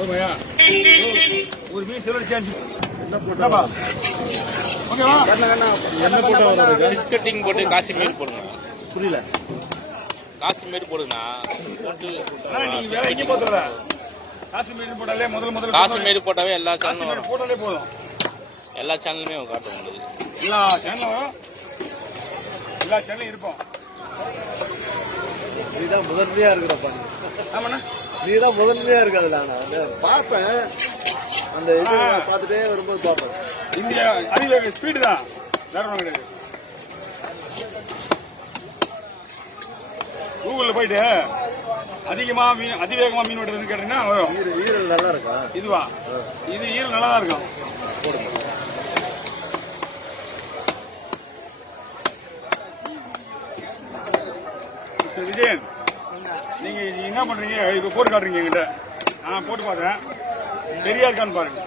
ஒரு மீன் சிலர் சேஞ்ச் ஓகேவா? என்ன போட்டா பிஸ்கட்டிங் போட்டு காஷ்மீர் போடுங்க. புரியல. காஷ்மீர் போடுங்கண்ணா. போட்டு நீங்க வேற எங்கேயும் போதுல காஷ்மீர் போட்டாலே முதல்ல காஷ்மீர் போட்டாவே எல்லா சேனலும் வரும். போட்டாலே போதும். எல்லா சேனலுமே காட்டும் உங்களுக்கு. எல்லா சேனலும் இருப்போம். நீதான் முதன்மையா இருக்கிறப்பா. ஆமாண்ணா, நீதான் முதன்மையா இருக்காதுல. நான் பார்ப்பேன், அந்த இது பார்த்துட்டே வரும்போது பார்ப்பேன். இந்தியா அதிக ஸ்பீடு தான், வேற ஒன்றும் கிடையாது. கூகுள்ல போயிட்டு அதிவேகமா மீன் வெட்டுறதுன்னு கேட்டீங்கன்னா வரும். ஈரல் நல்லா இருக்கா? இதுவா? இது ஈரல் நல்லா தான் இருக்கும். விஜயன், நீங்க என்ன பண்றீங்க? இப்ப போட்டு காட்டுறீங்க என்கிட்ட. நான் போட்டு பாக்குறேன், சரியா இருக்கான்னு பாருங்க.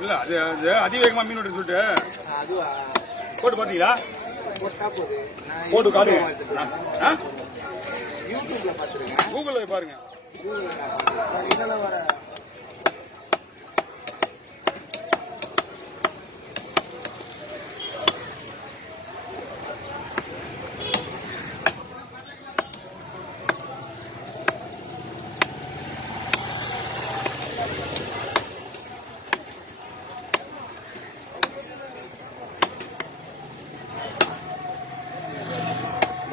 இல்ல அது அதிவேகமா மீன் வெட்டு சொல்லிட்டு போட்டு பாத்தீங்களா? போட்டு காட்டுங்க. கூகுள்ல பாருங்க.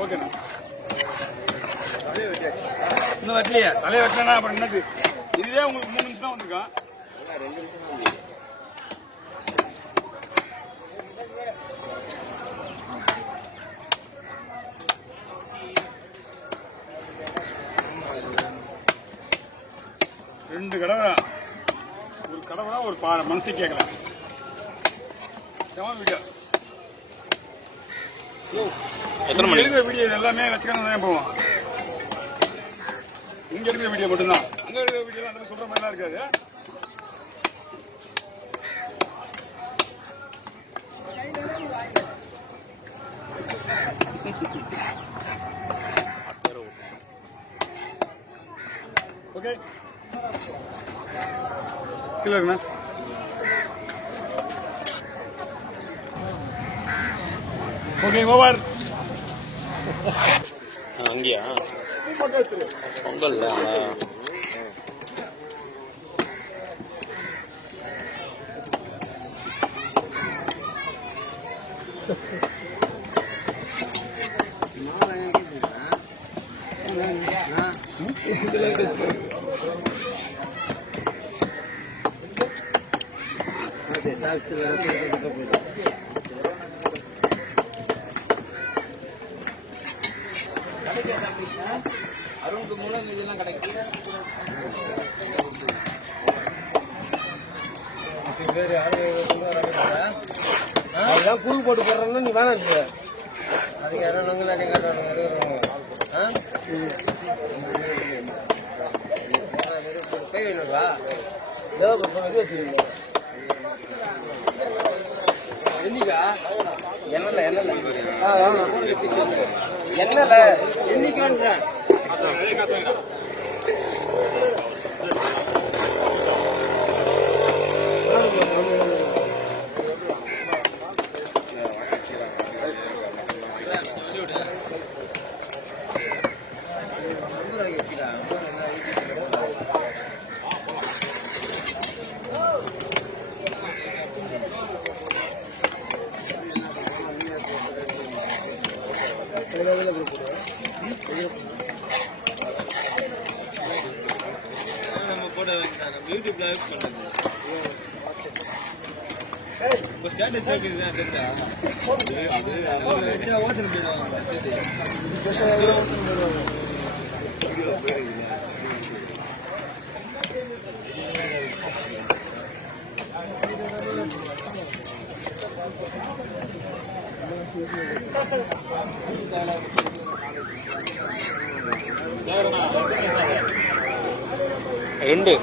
ஓகேண்ணா, இன்னும் வெட்டலையே. தலையை வெட்டினா அப்புறம் என்னது? இதுவே உங்களுக்கு 3 நிமிஷம் தான் வந்திருக்கான். ரெண்டு கடவை, ஒரு கடவை தான் ஒரு மனசு கேட்கல. வீடியோ எத்தனை மணி இருக்கிற வீடியோ எல்லாமே லட்சக்கணக்கில் தான் போவோம். இங்க இருக்கிற வீடியோ மட்டும்தான். அங்க இருக்கிற வீடியோ அந்த சொல்ற மாதிரிலாம் இருக்காது. ஓகே, கிளர்ண்ணா. Okay, over. அங்கேயா பொங்கல் அருணுக்கு மூலம் இதெல்லாம் கிடைக்கும். அதெல்லாம் கூழ் போட்டு போடுறோம்னா நீ வேணாம். அதுக்கு யாரும் நொங்கலாட்டி கை வேணுங்களா? வச்சுருக்கீங்க என்னைக்கா? என்னல என்னைக்கான்ற நம்ம கூட யூடியூப் லைவ் பண்ணுங்க. ஸ்டேட்டஸ் தான் தெரிஞ்சா அது ஓட்டல் போயிடுவாங்க. ரெண்டு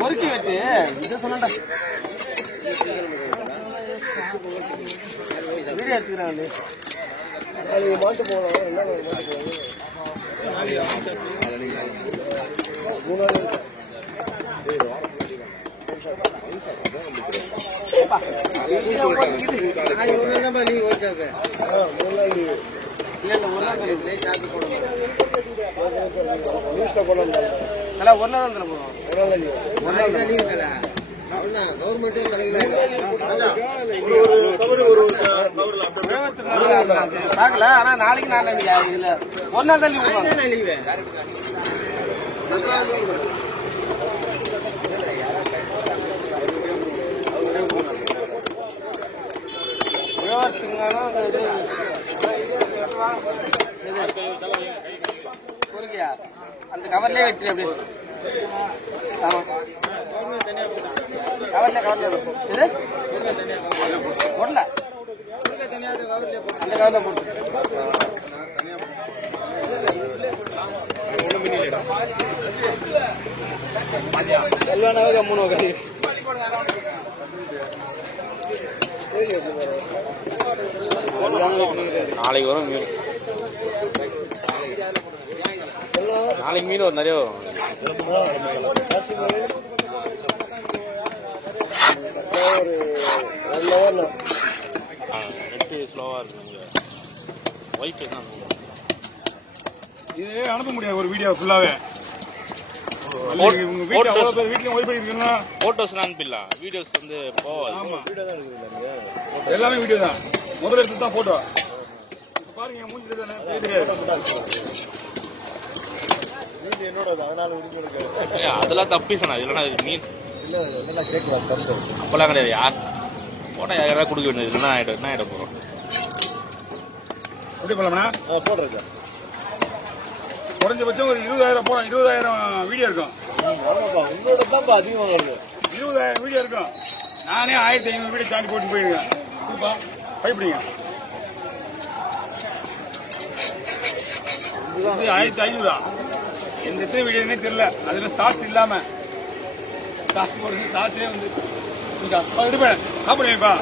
பொறுக்கி வெட்டு இதை சொன்னா வீடியோ எடுத்துக்கிறாங்க மாட்டு போகலாம் என்ன பாக்கல ஆனா நாளைக்கு நாளைக்கு இல்ல ஒன்னா தான் லீவ் அந்த கவர்லயே வெட்டு அப்படியே ஆமா கவர்ல இது போடல அந்த கவர்ல போட்டு மூணு வகை நாளைக்கு வரும் மீன் நாளைக்கு மீன் வரும் நிறைய ஸ்லோவா இருக்கு ஒய்ஃப் என்ன இது அனுப்ப முடியாது ஒரு வீடியோ ஃபுல்லாவே. வீட்லயும் ஒய்ஃபை இருக்குங்களா? போட்டோஸ் அனுப்பிடலாம், வீடியோஸ் வந்து போவாது. ஆமா எல்லாமே வீடியோ தான். முதல்ல எடுத்து தான் போட்டோ பாருங்க. மூஞ்சி தெரியாது என்னோட அதனால அதெல்லாம் தப்பி சொன்னா இல்லைன்னா மீன் இல்ல கேட்கலாம் தப்பு அப்பெல்லாம் கிடையாது. யார் போட்டோ யாராவது கொடுக்க வேண்டியது இல்லைன்னா என்ன ஆயிட போறோம். எப்படி போலாம்னா போடுறது குறைஞ்சபட்சம் ஒரு 20,000 வீடியோ இருக்கும். உங்களோட தான் அதிகமாக வருது. 20,000 வீடியோ இருக்கும். நானே 1,500 வீடியோ தாண்டி போட்டு போயிருக்கேன். பயப்படுங்க 1,500 எந்த எத்தனை வீடியோனே தெரியல. அதுல ஷார்ட்ஸ் இல்லாம ஷார்ட்ஸே வந்து சாப்பிடுவேப்பா.